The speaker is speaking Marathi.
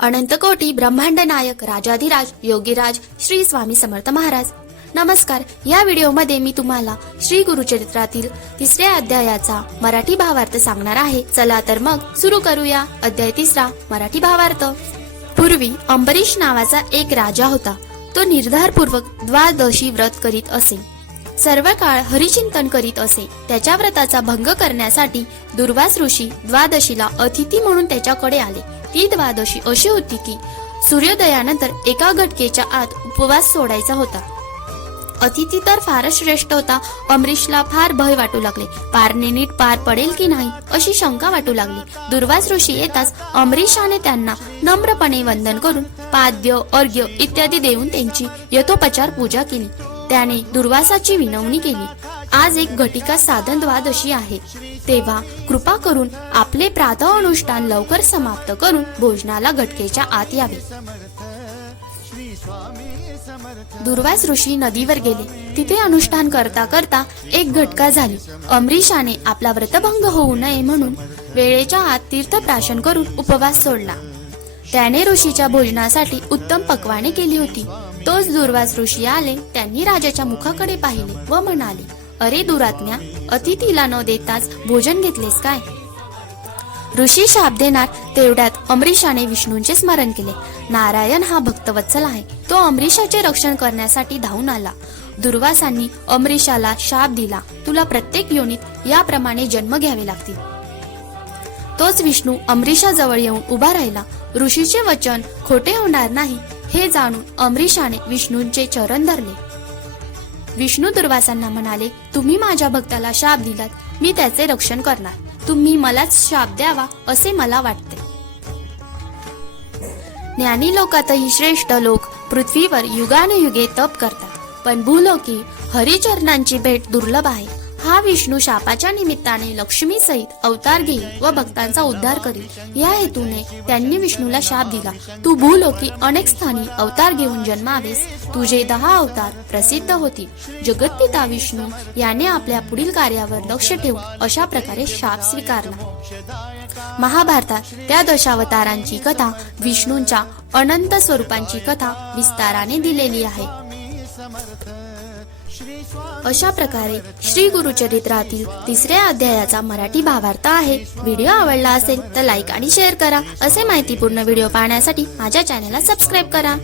अनंतकोटी ब्रह्मांड नायक राजाधिराज योगीराज श्री स्वामी समर्थ महाराज। नमस्कार। या व्हिडिओमध्ये मी तुम्हाला श्री गुरुचरित्रातील 3ऱ्या अध्यायाचा मराठी भावार्थ सांगणार आहे। चला तर मग सुरू करूया। अध्याय 3 मराठी भावार्थ। पूर्वी अंबरीश नावाचा एक राजा होता। तो निर्धारपूर्वक द्वादशी व्रत करीत असे। सर्व काळ हरिचिंतन करीत असे। त्याच्या व्रताचा भंग करण्यासाठी दुर्वास ऋषी द्वादशीला अतिथी म्हणून त्याच्याकडे आले। ती द्वादशी अशी होती की सूर्योदयानंतर एका घटकेच्या आत उपवास सोडायचा होता। अतिथी तर फारच श्रेष्ठ होता। अंबरीशला फार भय वाटू लागले। पारणे नीट पार पडेल की नाही अशी शंका वाटू लागली। दुर्वास ऋषी येताच अंबरीशाने त्यांना नम्रपणे वंदन करून पाद्य अर्घ्य इत्यादी देऊन त्यांची यथोपचार पूजा केली। त्याने दुर्वासाची विनवणी केली, आज एक घटिका साधन द्वादशी आहे, तेव्हा कृपा करून आपले प्रातः अनुष्ठान लवकर समाप्त करून भोजनाला घटकेच्या आत यावे। दुर्वास ऋषी नदीवर गेले। तिथे अनुष्ठान करता करता एक घटका झाली। अंबरीशाने आपला व्रतभंग होऊ नये म्हणून वेळेच्या आत तीर्थप्राशन करून उपवास सोडला। त्याने ऋषीच्या भोजनासाठी उत्तम पक्वाने केली होती। तोच दुर्वास ऋषी आले। त्यांनी राजाच्या मुखाकडे पाहिले व म्हणाले, अरे दुरात्म्या, अतिथीला न देताच भोजन घेतलेस काय? ऋषी शाप देणार तेवढ्यात अंबरीशाने विष्णूंचे स्मरण केले। नारायण हा भक्तवत्सल आहे। तो अंबरीशाचे रक्षण करण्यासाठी धावून आला। दुर्वासांनी अंबरीशाला शाप दिला, तुला प्रत्येक योनीत याप्रमाणे जन्म घ्यावे लागतील। तोच विष्णू अंबरीशाजवळ येऊन उभा राहिला। ऋषीचे वचन खोटे होणार नाही हे जाणून अंबरीशाने विष्णूंचे चरण धरले। विष्णू दुर्वासांना म्हणाले, तुम्ही माझ्या भक्ताला शाप दिलात, मी त्याचे रक्षण करणार। तुम्ही मलाच शाप द्यावा असे मला वाटते। ज्ञानी लोकातही श्रेष्ठ लोक पृथ्वीवर युगानुयुगे तप करतात, पण भूलोकी हरिचरणांची भेट दुर्लभ आहे। हा विष्णू शापाच्या निमित्ताने लक्ष्मी सहित अवतार घेईल व भक्तांचा उद्धार करील। या हेतूने त्यांनी विष्णूला शाप दिला, तू भूलोकी अनेक स्थानी अवतार घेऊन जन्मावेस, तुझे 10 अवतार प्रसिद्ध होतील। जगतपिता विष्णू याने आपल्या पुढील कार्यावर लक्ष ठेवून अशा प्रकारे शाप स्वीकारला। महाभारतात त्या दशावतारांची कथा, विष्णूंच्या अनंत स्वरूपांची कथा विस्ताराने दिलेली आहे। अशा प्रकारे श्री गुरुचरित्रातील 3ऱ्या अध्यायाचा मराठी भावार्थ आहे। व्हिडिओ आवडला असेल तर लाईक आणि शेअर करा। असे माहितीपूर्ण व्हिडिओ पाहण्यासाठी माझ्या चॅनलला सबस्क्राईब करा।